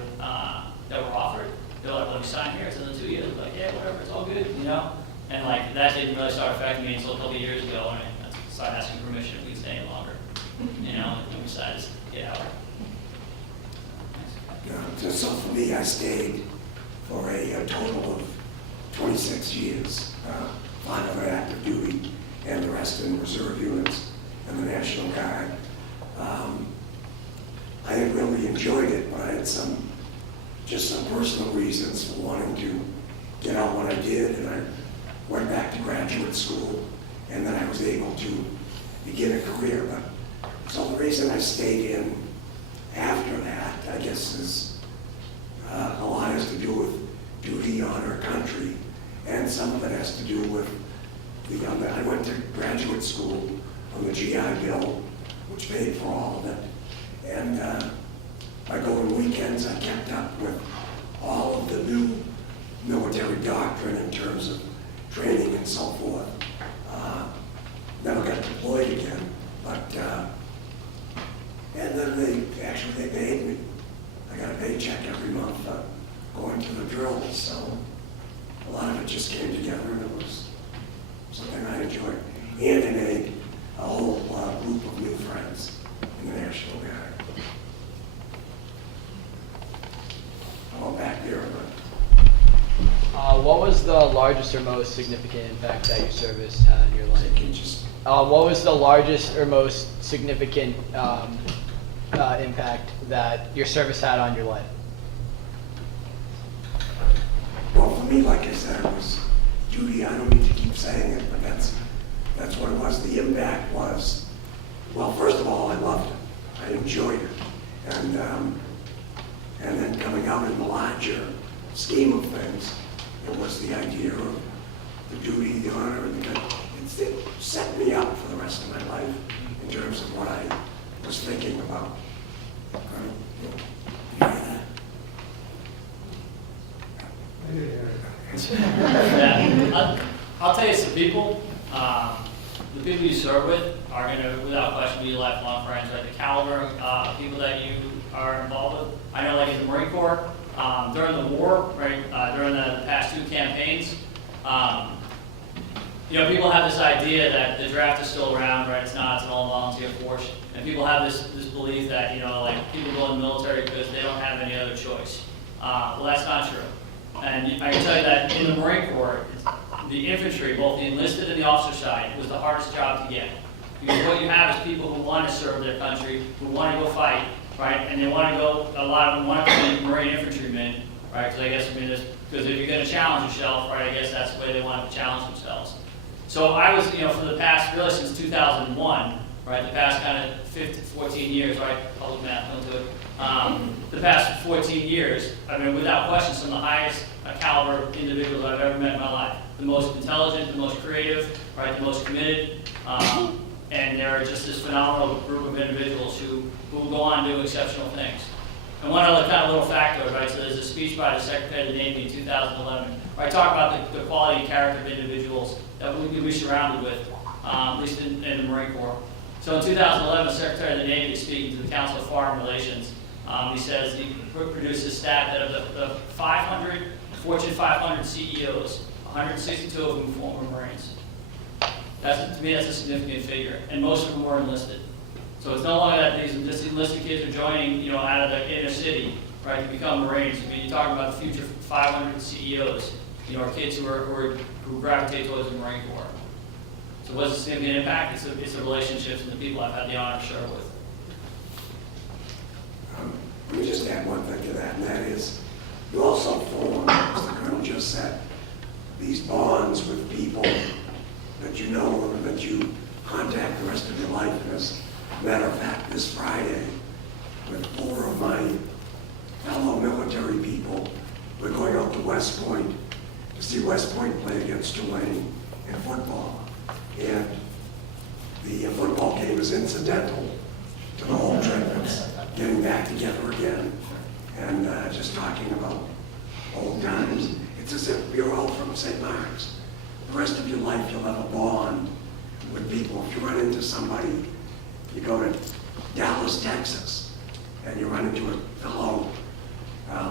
that were offered, they're like, well, you sign here, it's another 2 years. I'm like, yeah, whatever, it's all good, And that didn't really start affecting me until a couple of years ago, and I started asking permission if we could stay any longer, and we decided to get out. So for me, I stayed for a total of 26 years, 5 of it active duty, and the rest in reserve units and the National Guard. I had really enjoyed it, but I had some personal reasons for wanting to get out what I did, and I went back to graduate school, and then I was able to begin a career. So the reason I stayed in after that, I guess, is a lot has to do with duty, honor, country, and some of it has to do with I went to graduate school on the GI Bill, which paid for all of it, and Like over weekends, I kept up with all of the new military doctrine in terms of training and so forth. Never got deployed again, but, and then they paid me. I got a paycheck every month going to the drills, so a lot of it just came together and it was something I enjoyed. And I made a whole group of new friends in the National Guard. All back there, What was the largest or most significant impact that your service had on your life? What was the largest or most significant impact that your service had on your life? well, for me, like I said, it was duty. I don't need to keep saying it, but that's what it was. The impact was, well, first of all, I loved it. I enjoyed it. And then coming out in the larger scheme of things, it was the idea of the duty, the honor, and the it set me up for the rest of my life in terms of what I was thinking about. Yeah. I'll tell you some people, the people you serve with are going to, without question, be lifelong friends, right? The caliber of people that you are involved with. I know, like in the Marine Corps, during the war, right, during the past 2 campaigns, you know, people have this idea that the draft is still around, right? It's not, it's an all-volunteer force. And people have this belief that, you know, like people go in the military because they don't have any other choice. Well, that's not true. And I can tell you that in the Marine Corps, the infantry, both the enlisted and the officer side, was the hardest job to get. Because what you have is people who want to serve their country, who want to go fight, right? And they want to go, a lot of them want to be Marine infantrymen, right? Because I guess, because if you're going to challenge yourself, right, I guess that's the way they want to challenge themselves. So I was, you know, for the past, really since 2001, right, the past kind of 14 years, right, public math, don't do it. The past 14 years, I mean, without question, some of the highest caliber individuals I've ever met in my life. The most intelligent, the most creative, right, the most committed, and they're just this phenomenal group of individuals who go on to do exceptional things. And one other kind of little factor, right, so there's a speech by the Secretary of the Navy in 2011, where I talk about the quality and character of individuals that we'll be surrounded with, at least in the Marine Corps. So in 2011, the Secretary of the Navy is speaking to the Council of Foreign Relations. He says he produced a stat that of the 500, Fortune 500 CEOs, 162 of them former Marines. To me, that's a significant figure, and most of them were enlisted. So it's no longer that these just enlisted kids are joining, you know, out of the inner city, right, to become Marines. I mean, you're talking about the future 500 CEOs, you know, are kids who gravitate towards the Marine Corps. So what's the significant impact? It's the relationships and the people I've had the honor to serve with. Let me just add one thing to that, and that is, you also form, as the Colonel just said, these bonds with people that you know and that you contact the rest of your life. And as a matter of fact, this Friday, with 4 of my fellow military people, we're going out to West Point to see West Point play against Tulane in football. And the football game is incidental to the whole trip. It's getting back together again and just talking about old times. It's as if you're all from St. Mark's. The rest of your life, you'll have a bond with people. If you run into somebody, you go to Dallas, Texas, and you run into a fellow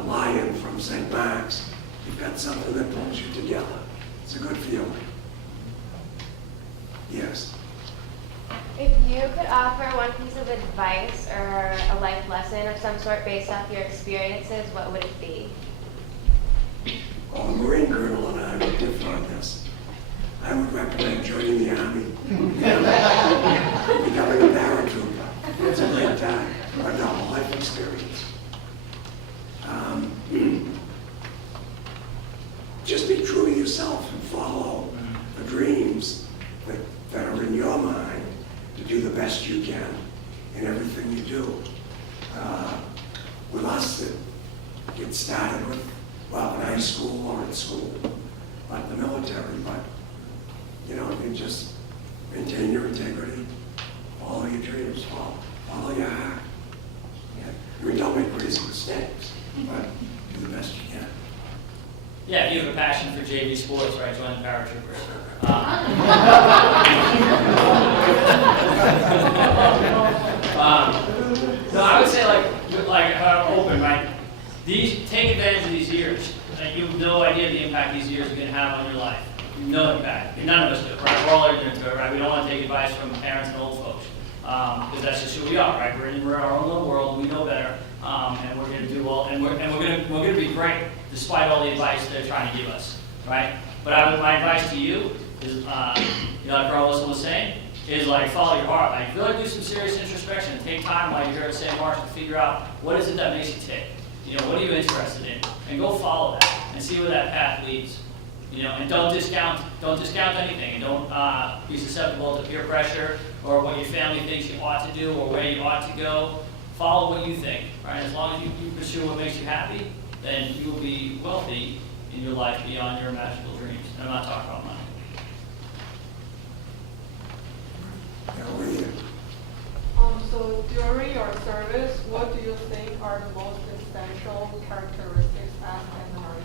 lion from St. Mark's, you've got something that pulls you together. It's a good feeling. Yes. If you could offer one piece of advice or a life lesson of some sort based off your experiences, what would it be? Well, the Marine Colonel and I would differ on this. I would recommend joining the Army, becoming a paratrooper. It's a great time, a novel life experience. Just be true to yourself and follow the dreams that are in your mind to do the best you can in everything you do. With us, it gets started with, well, in high school or in school, like the military, but, you know, you just maintain your integrity, follow your dreams, follow your heart. Yeah. I mean, don't make crazy but do the best you can. Yeah, if you have a passion for JV sports, right, join the paratroopers. No, I would say open, right? Take advantage of these years. You have no idea the impact these years are going to have on your life. No impact. None of us do, right? We're all ignorant to it, right? We don't want to take advice from parents and old folks because that's just who we are, right? We're in our own little world. We know better, and we're going to do well, and we're going to be great despite all the advice they're trying to give us, right? But my advice to you is, like Carlos was saying, is follow your heart. Really do some serious introspection and take time while you're here at St. Mark's to figure out what is it that makes you tick. What are you interested in? And go follow that and see where that path leads. And don't discount anything, and don't be susceptible to peer pressure or what your family thinks you ought to do or where you ought to go. Follow what you think, right? As long as you pursue what makes you happy, then you will be wealthy in your life beyond your magical dreams. And I'm not talking about money. So during your service, what do you think are the most essential characteristics as an American?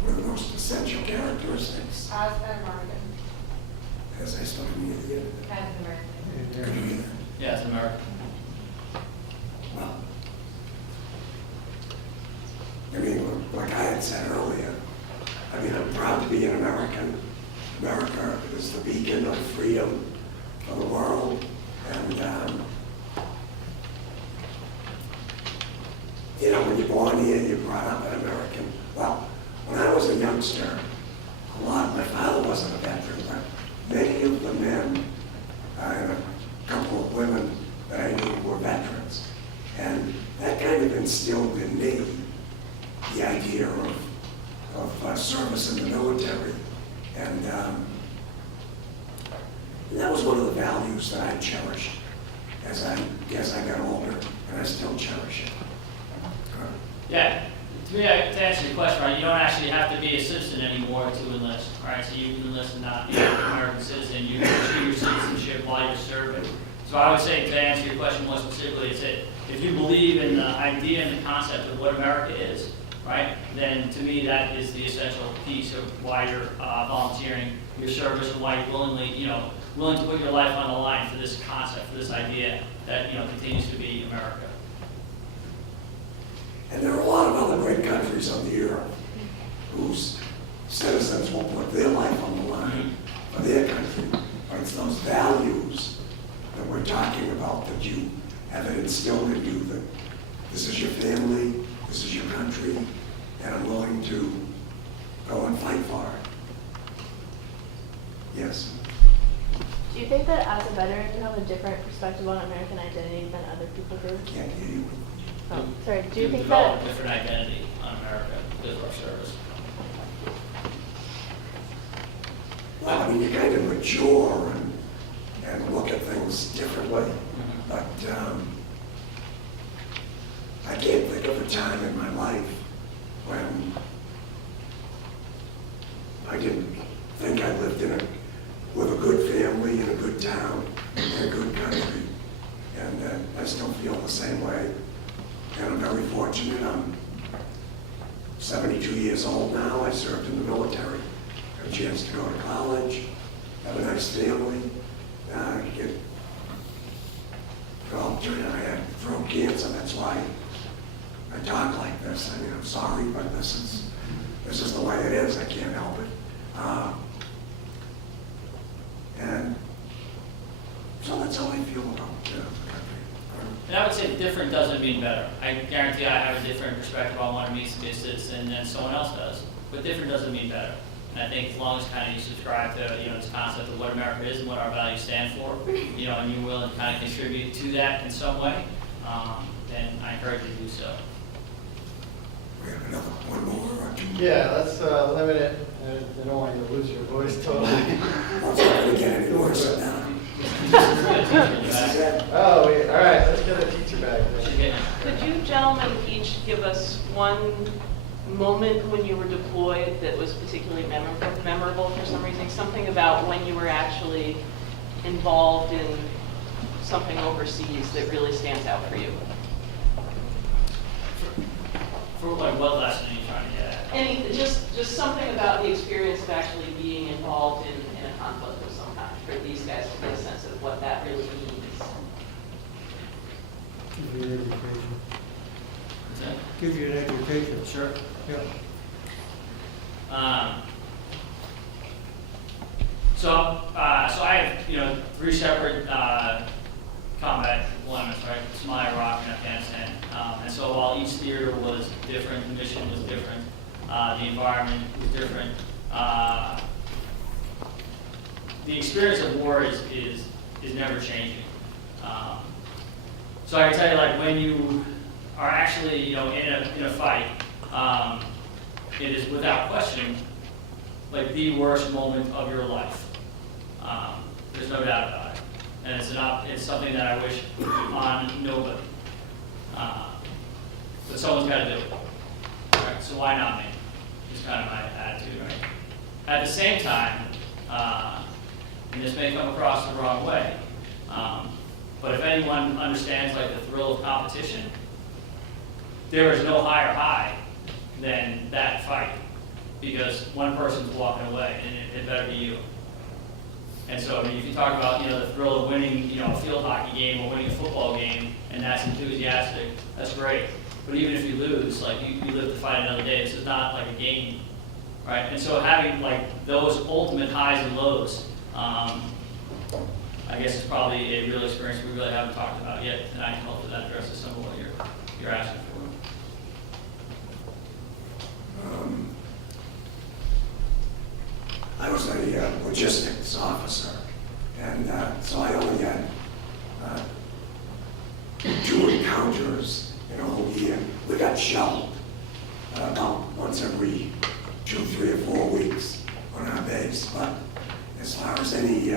What are the most essential characteristics? As an American. As I started near the end. As an American. Could you hear that? Yeah, it's America. Well, like I had said earlier, I'm proud to be an American. America is the beacon of freedom for the world. And, when you're born here, you're brought up an American. Well, when I was a youngster, my father wasn't a veteran, but many of the men and a couple of women that I knew were veterans. And that kind of instilled in me the idea of service in the military. And that was one of the values that I cherished as I got older, and I still cherish it. Yeah, to answer your question, right, you don't actually have to be a citizen anymore to enlist, right? So you can enlist and not be an American citizen. You can achieve your citizenship while you're serving. So I would say, to answer your question more specifically, it's that if you believe in the idea and the concept of what America is, right, then to me that is the essential piece of why you're volunteering your service and why you're willing to put your life on the line for this concept, for this idea that continues to be America. And there are a lot of other great countries on the earth whose citizens will put their life on the line for their country. But it's those values that we're talking about that you have it instilled in you, that this is your family, this is your country, and I'm willing to go and fight for it. Yes? Do you think that as a veteran you have a different perspective on American identity than other people do? Can't hear you. Oh, sorry. Do you think develop that? a different identity on America because of our service? Well, you kind of mature and look at things differently. But I can't think of a time in my life when I didn't think I lived with a good family in a good town in a good country. And I still feel the same way. And I'm very fortunate. I'm 72 years old now. I served in the military. Got a chance to go to college, have a nice family. I had throat cancer. That's why I talk like this. I'm sorry, but this is the way it is. I can't help it. And so that's how I feel about the country. And I would say different doesn't mean better. I guarantee I have a different perspective on what it means to be a citizen than someone else does. But different doesn't mean better. And I think as long as kind of you subscribe to this concept of what America is and what our values stand for, and you're willing to kind of contribute to that in some way, then I encourage you to do so. We have another one more or two? Yeah, let's limit it. I don't want you to lose your voice totally. Well, it's not going to get any worse than that. Oh, all right, let's get a teacher back then. Could you gentlemen each give us one moment when you were deployed that was particularly memorable for some reason? Something about when you were actually involved in something overseas that really stands out for you? For like what lesson are you trying to get at? Any, just something about the experience of actually being involved in a conflict of some kind, for these guys to get a sense of what that really means. Give you an education. What's that? Give you an education. Sure. Yeah. So I have, 3 separate combat deployments, right? Somalia, Iraq, and Afghanistan. And so while each theater was different, the mission was different, the environment was different, the experience of war is never changing. So I can tell you, like, when you are actually, in a fight, it is without question, like, the worst moment of your life. There's no doubt about it. And it's something that I wish on nobody. But someone's got to do it. Right? So why not me? Is kind of my attitude, right? At the same time, and this may come across the wrong way, but if anyone understands like the thrill of competition, there is no higher high than that fight, because one person's walking away, and it better be you. And so, I mean, if you talk about, the thrill of winning, a field hockey game or winning a football game, and that's enthusiastic, that's great. But even if you lose, like, you live to fight another day. This is not like a game, right? And so having, like, those ultimate highs and lows, I guess is probably a real experience we really haven't talked about yet tonight. Hopefully that addresses some of what you're asking for. I was a logistics officer, and so I only had 2 encounters in a whole year. We got shelled about once every 2, 3, or 4 weeks on our base, but as far as any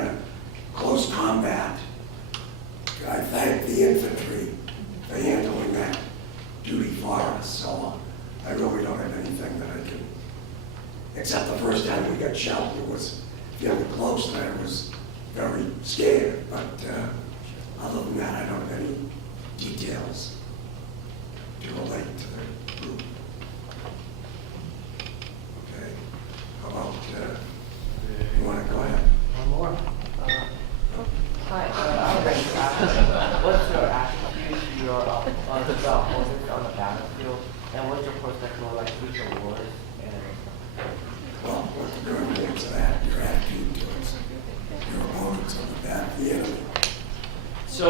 close combat, I thank the infantry for handling that duty for us, so I really don't have anything that I can. Except the first time we got shelled, it was fairly close, and I was very scared. But other than that, I don't have any details to relate to the group. Okay. How about, you want to go ahead? One more. Hi, I would like to ask, what's your attitude to your opponent on the battlefield, and what's your perspective on like future wars? Well, what's the good answer to that? Your attitude towards your opponents on the back of the enemy. So,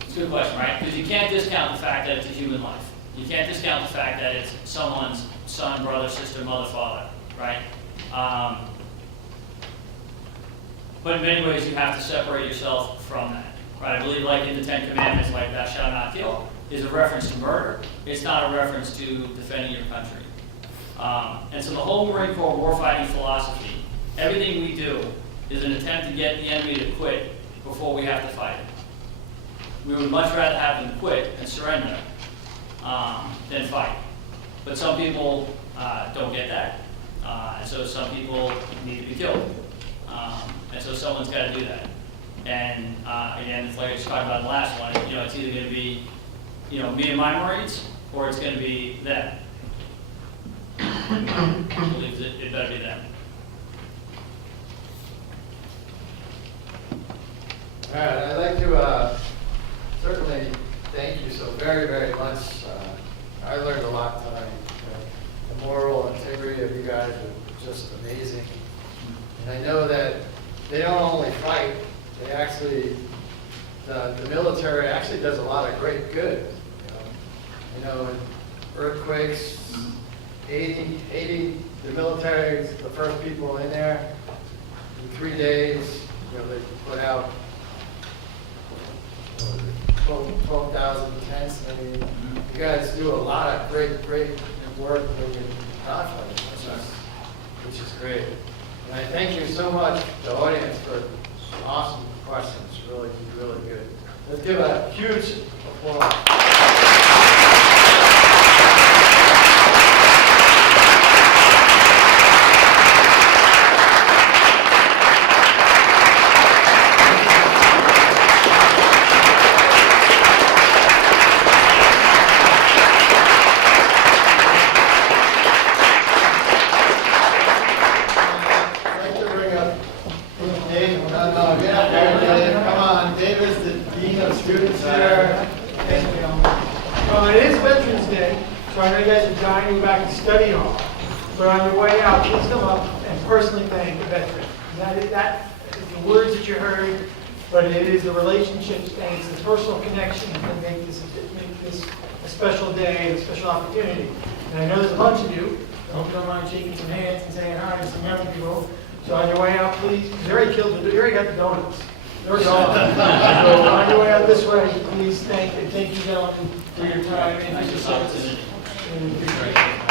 it's a good question, right? Because you can't discount the fact that it's a human life. You can't discount the fact that it's someone's son, brother, sister, mother, father, right? But in many ways, you have to separate yourself from that. Right, I believe like in the 10 Commandments, like thou shalt not kill, is a reference to murder. It's not a reference to defending your country. And so the whole Marine Corps warfighting philosophy, everything we do is an attempt to get the enemy to quit before we have to fight it. We would much rather have them quit and surrender than fight. But some people don't get that. And so some people need to be killed. And so someone's got to do that. And again, it's like I just talked about in the last one, it's either going to be, me and my Marines, or it's going to be them. I believe it better be them. All right, I'd like to certainly thank you so very, very much. I learned a lot tonight. The moral integrity of you guys are just amazing. And I know that they don't only fight, they actually, the military actually does a lot of great good. Earthquakes, 80, the military is the first people in there. In 3 days, they put out 12,000 tents. I mean, you guys do a lot of great work in conflict, which is great. And I thank you so much, the audience, for awesome questions. Really good. Let's give a huge applause. I know you guys are dying to go back and study hall, but on your way out, please come up and personally thank a veteran. That is the words that you heard, but it is the relationships and it's the personal connection that make this a special day, a special opportunity. And I know there's a bunch of you, I hope you don't mind shaking some hands and saying hi to some young people. So on your way out, please, because they already got the donuts. They're gone. So on your way out this way, please thank you gentlemen for your time and your service. And appreciate it.